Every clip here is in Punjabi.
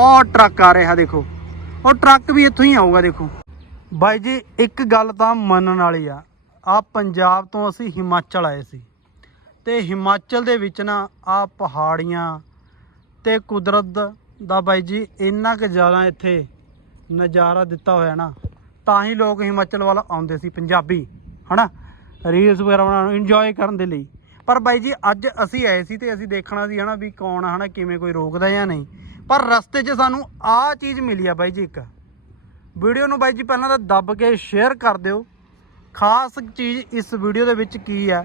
ਉਹ ਟਰੱਕ ਆ ਰਿਹਾ, ਦੇਖੋ। ਉਹ ਟਰੱਕ ਵੀ ਇੱਥੋਂ ਹੀ ਆਊਗਾ, ਦੇਖੋ। ਬਾਈ ਜੀ, ਇੱਕ ਗੱਲ ਤਾਂ ਮੰਨਣ ਵਾਲੀ ਆ। ਆ ਪੰਜਾਬ ਤੋਂ ਅਸੀਂ ਹਿਮਾਚਲ ਆਏ ਸੀ। ਤੇ ਹਿਮਾਚਲ ਦੇ ਵਿੱਚ ਨਾ ਆ ਪਹਾੜੀਆਂ ਤੇ ਕੁਦਰਤ ਦਾ ਬਾਈ ਜੀ, ਇੰਨਾ ਕੁ ਜ਼ਿਆਦਾ ਇੱਥੇ ਨਜ਼ਾਰਾ ਦਿੱਤਾ ਹੋਇਆ ਨਾ, ਤਾਂ ਹੀ ਲੋਕ ਹਿਮਾਚਲ ਵੱਲ ਆਉਂਦੇ ਸੀ, ਪੰਜਾਬੀ, ਹਨਾ? ਰੀਲਸ ਵਗੈਰਾ ਬਣਾਉਣ ਨੂੰ ਇੰਜੋਏ ਕਰਨ ਦੇ ਲਈ। ਪਰ ਬਾਈ ਜੀ, ਅੱਜ ਅਸੀਂ ਆਏ ਸੀ ਤੇ ਅਸੀਂ ਦੇਖਣਾ ਸੀ ਹਨਾ ਵੀ ਕੌਣ ਆ ਹਨਾ, ਕਿਵੇਂ ਕੋਈ ਰੋਕਦਾ ਜਾਂ ਨਹੀਂ। ਪਰ ਰਸਤੇ 'ਚ ਸਾਨੂੰ ਆਹ ਚੀਜ਼ ਮਿਲੀ ਆ ਬਾਈ ਜੀ ਇੱਕ। ਵੀਡੀਓ ਨੂੰ ਬਾਈ ਜੀ ਪਹਿਲਾਂ ਤਾਂ ਦੱਬ ਕੇ ਸ਼ੇਅਰ ਕਰ ਦਿਓ। ਖਾਸ ਚੀਜ਼ ਇਸ ਵੀਡੀਓ ਦੇ ਵਿੱਚ ਕੀ ਆ?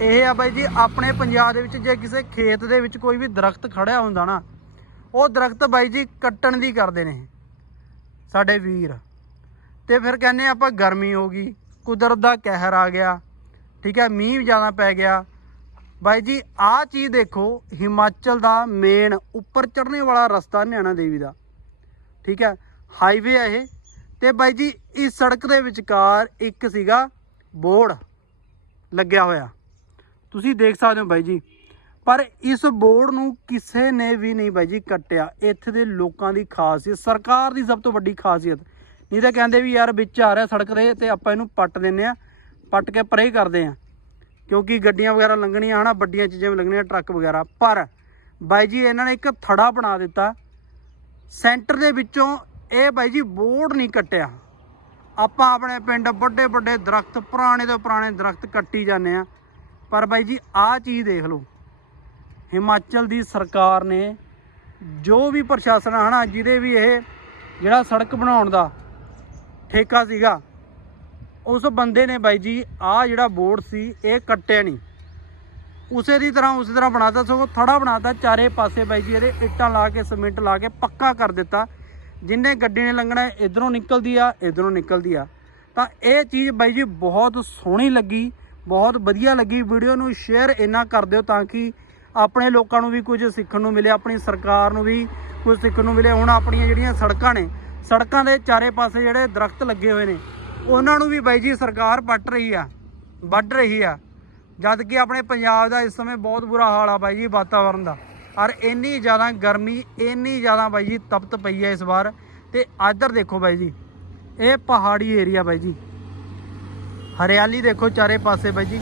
ਇਹ ਆ ਬਾਈ ਜੀ, ਆਪਣੇ ਪੰਜਾਬ ਦੇ ਵਿੱਚ ਜੇ ਕਿਸੇ ਖੇਤ ਦੇ ਵਿੱਚ ਕੋਈ ਵੀ ਦਰਖਤ ਖੜਿਆ ਹੁੰਦਾ ਨਾ, ਉਹ ਦਰਖਤ ਬਾਈ ਜੀ ਕੱਟਣ ਦੀ ਕਰਦੇ ਨੇ। ਸਾਡੇ ਵੀਰ। ਤੇ ਫਿਰ ਕਹਿੰਦੇ ਆਪਾਂ ਗਰਮੀ ਹੋ ਗਈ, ਕੁਦਰਤ ਦਾ ਕਹਿਰ ਆ ਗਿਆ। ਠੀਕ ਹੈ, ਮੀਂਹ ਜ਼ਿਆਦਾ ਪੈ ਗਿਆ। ਬਾਈ ਜੀ, ਆਹ ਚੀਜ਼ ਦੇਖੋ, ਹਿਮਾਚਲ ਦਾ ਮੇਨ ਉੱਪਰ ਚੜ੍ਹਨੇ ਵਾਲਾ ਰਸਤਾ ਨਿਆਣਾ ਦੇਵੀ ਦਾ। ਠੀਕ ਹੈ ਹਾਈਵੇ ਆ ਇਹ। ਤੇ ਬਾਈ ਜੀ, ਇਸ ਸੜਕ ਦੇ ਵਿਚਕਾਰ ਇੱਕ ਸੀਗਾ ਬੋਰਡ ਲੱਗਿਆ ਹੋਇਆ। ਤੁਸੀਂ ਦੇਖ ਸਕਦੇ ਹੋ ਬਾਈ ਜੀ। ਪਰ ਇਸ ਬੋਰਡ ਨੂੰ ਕਿਸੇ ਨੇ ਵੀ ਨਹੀਂ ਬਾਈ ਜੀ ਕੱਟਿਆ। ਇੱਥੇ ਦੇ ਲੋਕਾਂ ਦੀ ਖਾਸੀਅਤ, ਸਰਕਾਰ ਦੀ ਸਭ ਤੋਂ ਵੱਡੀ ਖਾਸੀਅਤ। ਨਹੀਂ ਤਾਂ ਕਹਿੰਦੇ ਵੀ ਯਾਰ ਵਿੱਚ ਆ ਰਿਹਾ ਸੜਕ ਦੇ ਤੇ ਆਪਾਂ ਇਹਨੂੰ ਪੱਟ ਦਿੰਨੇ ਆ ਪੱਟ ਕੇ ਪਰੇ ਕਰਦੇ ਆ। ਕਿਉਂਕਿ ਗੱਡੀਆਂ ਵਗੈਰਾ ਲੰਘਣੀਆਂ ਹਨਾ, ਵੱਡੀਆਂ ਚੀਜ਼ਾਂ ਵੀ ਲੰਘਣੀਆਂ, ਟਰੱਕ ਵਗੈਰਾ। ਪਰ ਬਾਈ ਜੀ, ਇਹਨਾਂ ਨੇ ਇੱਕ ਥੜਾ ਬਣਾ ਦਿੱਤਾ। ਸੈਂਟਰ ਦੇ ਵਿੱਚੋਂ ਇਹ ਬਾਈ ਜੀ ਬੋਰਡ ਨਹੀਂ ਕੱਟਿਆ। ਆਪਾਂ ਆਪਣੇ ਪਿੰਡ ਵੱਡੇ ਵੱਡੇ ਦਰਖਤ, ਪੁਰਾਣੇ ਤੋਂ ਪੁਰਾਣੇ ਦਰਖਤ ਕੱਟੀ ਜਾਂਦੇ ਆ। ਪਰ ਬਾਈ ਜੀ, ਆਹ ਚੀਜ਼ ਦੇਖ ਲਓ। ਹਿਮਾਚਲ ਦੀ ਸਰਕਾਰ ਨੇ ਜੋ ਵੀ ਪ੍ਰਸ਼ਾਸਨ ਆ ਹਨਾ, ਜਿਹਦੇ ਵੀ ਇਹ ਜਿਹੜਾ ਸੜਕ ਬਣਾਉਣ ਦਾ ਠੇਕਾ ਸੀਗਾ ਉਸ ਬੰਦੇ ਨੇ ਬਾਈ ਜੀ, ਆਹ ਜਿਹੜਾ ਬੋਰਡ ਸੀ, ਇਹ ਕੱਟਿਆ ਨਹੀਂ। ਉਸੇ ਦੀ ਤਰ੍ਹਾਂ, ਉਸੇ ਤਰ੍ਹਾਂ ਬਣਾਤਾ, ਸਗੋਂ ਥੜਾ ਬਣਾਤਾ, ਚਾਰੇ ਪਾਸੇ ਬਾਈ ਜੀ ਇਹਦੇ ਇੱਟਾਂ ਲਾ ਕੇ, ਸੀਮਿੰਟ ਲਾ ਕੇ ਪੱਕਾ ਕਰ ਦਿੱਤਾ। ਜਿੰਨੇ ਗੱਡੀ ਨੇ ਲੰਘਣਾ, ਇਧਰੋਂ ਨਿਕਲਦੀ ਆ, ਇਧਰੋਂ ਨਿਕਲਦੀ ਆ। ਤਾਂ ਇਹ ਚੀਜ਼ ਬਾਈ ਜੀ ਬਹੁਤ ਸੋਹਣੀ ਲੱਗੀ, ਬਹੁਤ ਵਧੀਆ ਲੱਗੀ। ਵੀਡੀਓ ਨੂੰ ਸ਼ੇਅਰ ਇੰਨਾ ਕਰ ਦਿਓ ਤਾਂ ਕਿ ਆਪਣੇ ਲੋਕਾਂ ਨੂੰ ਵੀ ਕੁਝ ਸਿੱਖਣ ਨੂੰ ਮਿਲੇ, ਆਪਣੀ ਸਰਕਾਰ ਨੂੰ ਵੀ ਕੁਝ ਸਿੱਖਣ ਨੂੰ ਮਿਲੇ। ਹੁਣ ਆਪਣੀਆਂ ਜਿਹੜੀਆਂ ਸੜਕਾਂ ਨੇ, ਸੜਕਾਂ ਦੇ ਚਾਰੇ ਪਾਸੇ ਜਿਹੜੇ ਦਰਖਤ ਲੱਗੇ ਹੋਏ ਨੇ ਉਹਨਾਂ ਨੂੰ ਵੀ ਬਾਈ ਜੀ ਸਰਕਾਰ ਪੱਟ ਰਹੀ ਆ, ਵੱਢ ਰਹੀ ਆ। ਜਦ ਕਿ ਆਪਣੇ ਪੰਜਾਬ ਦਾ ਇਸ ਸਮੇਂ ਬਹੁਤ ਬੁਰਾ ਹਾਲ ਆ ਬਾਈ ਜੀ ਵਾਤਾਵਰਨ ਦਾ। ਔਰ ਇੰਨੀ ਜ਼ਿਆਦਾ ਗਰਮੀ, ਇੰਨੀ ਜ਼ਿਆਦਾ ਬਾਈ ਜੀ ਤਪਤ ਪਈ ਹੈ ਇਸ ਵਾਰ। ਤੇ ਇੱਧਰ ਦੇਖੋ ਬਾਈ ਜੀ, ਇਹ ਪਹਾੜੀ ਏਰੀਆ ਬਾਈ ਜੀ। ਹਰਿਆਲੀ ਦੇਖੋ ਚਾਰੇ ਪਾਸੇ ਬਾਈ ਜੀ।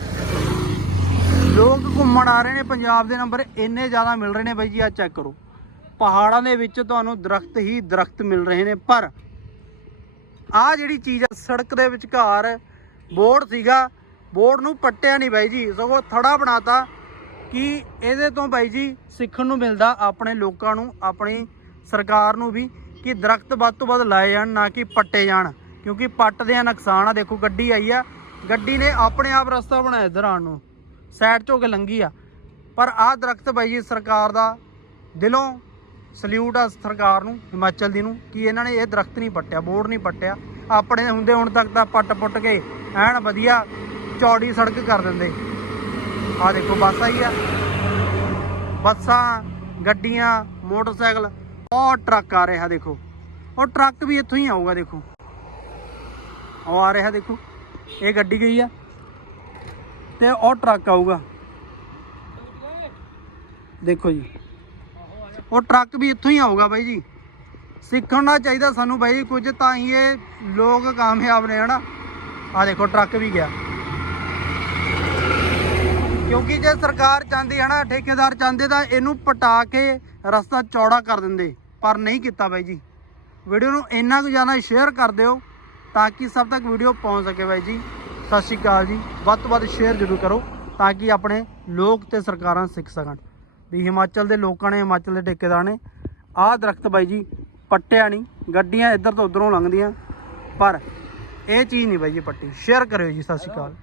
ਲੋਕ ਘੁੰਮਣ ਆ ਰਹੇ ਨੇ, ਪੰਜਾਬ ਦੇ ਨੰਬਰ ਇੰਨੇ ਜ਼ਿਆਦਾ ਮਿਲ ਰਹੇ ਨੇ ਬਾਈ ਜੀ ਆ ਚੈੱਕ ਕਰੋ। ਪਹਾੜਾਂ ਦੇ ਵਿੱਚ ਤੁਹਾਨੂੰ ਦਰਖਤ ਹੀ ਦਰਖਤ ਮਿਲ ਰਹੇ ਨੇ, ਪਰ ਆ ਜਿਹੜੀ ਚੀਜ਼ ਆ, ਸੜਕ ਦੇ ਵਿਚਕਾਰ ਬੋਰਡ ਸੀਗਾ, ਬੋਰਡ ਨੂੰ ਪੱਟਿਆ ਨਹੀਂ ਬਾਈ ਜੀ। ਸਗੋਂ ਥੜਾ ਬਣਾਤਾ ਕਿ ਇਹਦੇ ਤੋਂ ਬਾਈ ਜੀ ਸਿੱਖਣ ਨੂੰ ਮਿਲਦਾ ਆਪਣੇ ਲੋਕਾਂ ਨੂੰ, ਆਪਣੀ ਸਰਕਾਰ ਨੂੰ ਵੀ, ਕਿ ਦਰਖਤ ਵੱਧ ਤੋਂ ਵੱਧ ਲਾਏ ਜਾਣ, ਨਾ ਕਿ ਪੱਟੇ ਜਾਣ। ਕਿਉਂਕਿ ਪੱਟਦੇ ਆ ਨੁਕਸਾਨ ਆ। ਦੇਖੋ ਗੱਡੀ ਆਈ ਆ। ਗੱਡੀ ਨੇ ਆਪਣੇ ਆਪ ਰਸਤਾ ਬਣਾਇਆ ਇੱਧਰ ਆਉਣ ਨੂੰ। ਸਾਈਡ ਚੋਂ ਕੇ ਲੰਗੀ ਆ। ਪਰ ਆਹ ਦਰਖਤ ਬਾਈ ਜੀ ਸਰਕਾਰ ਦਾ ਦਿਲੋਂ ਸਲੂਟ ਆ ਸਰਕਾਰ ਨੂੰ, ਹਿਮਾਚਲ ਦੀ ਨੂੰ, ਕਿ ਇਹਨਾਂ ਨੇ ਇਹ ਦਰਖਤ ਨਹੀਂ ਪੱਟਿਆ, ਬੋਰਡ ਨਹੀਂ ਪੱਟਿਆ। ਆਪਣੇ ਹੁੰਦੇ ਹੁਣ ਤੱਕ ਤਾਂ ਪੱਟ ਪੁੱਟ ਕੇ ਐਨ ਵਧੀਆ ਚੌੜੀ ਸੜਕ ਕਰ ਦਿੰਦੇ। ਆ ਦੇਖੋ ਬੱਸ ਆਈ ਆ। ਬੱਸਾਂ, ਗੱਡੀਆਂ, ਮੋਟਰਸਾਈਕਲ ਉਹ ਟਰੱਕ ਆ ਰਿਹਾ ਦੇਖੋ। ਉਹ ਟਰੱਕ ਵੀ ਇੱਥੋਂ ਹੀ ਆਊਗਾ ਦੇਖੋ। ਉਹ ਆ ਰਿਹਾ ਦੇਖੋ। ਇਹ ਗੱਡੀ ਗਈ ਆ ਤੇ ਉਹ ਟਰੱਕ ਆਊਗਾ। ਦੇਖੋ ਜੀ। ਉਹ ਟਰੱਕ ਵੀ ਇੱਥੋਂ ਹੀ ਆਊਗਾ ਬਾਈ ਜੀ। ਸਿੱਖਣਾ ਚਾਹੀਦਾ ਸਾਨੂੰ ਬਾਈ ਜੀ ਕੁਝ, ਤਾਂ ਹੀ ਇਹ ਲੋਕ ਕਾਮਯਾਬ ਨੇ, ਹਨਾ? ਆ ਦੇਖੋ, ਟਰੱਕ ਵੀ ਗਿਆ। ਕਿਉਂਕਿ ਜੇ ਸਰਕਾਰ ਚਾਹੁੰਦੀ ਹੈ ਨਾ ਠੇਕੇਦਾਰ ਚਾਹੁੰਦੇ, ਤਾਂ ਇਹਨੂੰ ਪਟਾ ਕੇ ਰਸਤਾ ਚੌੜਾ ਕਰ ਦਿੰਦੇ। ਪਰ ਨਹੀਂ ਕੀਤਾ ਬਾਈ ਜੀ। ਵੀਡੀਓ ਨੂੰ ਇੰਨਾ ਕੁ ਜ਼ਿਆਦਾ ਸ਼ੇਅਰ ਕਰ ਦਿਓ, ਤਾਂ ਕਿ ਸਭ ਤੱਕ ਵੀਡੀਓ ਪਹੁੰਚ ਸਕੇ ਬਾਈ ਜੀ। ਸਤਿ ਸ਼੍ਰੀ ਅਕਾਲ ਜੀ। ਵੱਧ ਤੋਂ ਵੱਧ ਸ਼ੇਅਰ ਜ਼ਰੂਰ ਕਰੋ, ਤਾਂ ਕਿ ਆਪਣੇ ਲੋਕ ਤੇ ਸਰਕਾਰਾਂ ਸਿੱਖ ਸਕਣ। ਵੀ ਹਿਮਾਚਲ ਦੇ ਲੋਕਾਂ ਨੇ, ਹਿਮਾਚਲ ਦੇ ਠੇਕੇਦਾਰ ਨੇ, ਆਹ ਦਰਖਤ ਬਾਈ ਜੀ ਪੱਟਿਆ ਨਹੀਂ, ਗੱਡੀਆਂ ਇੱਧਰ ਤੋਂ ਉੱਧਰੋਂ ਲੰਘਦੀਆਂ, ਪਰ ਇਹ ਚੀਜ਼ ਨਹੀਂ ਬਾਈ ਜੀ ਪੱਟੀ। ਸ਼ੇਅਰ ਕਰਿਓ ਜੀ, ਸਤਿ ਸ਼੍ਰੀ ਅਕਾਲ।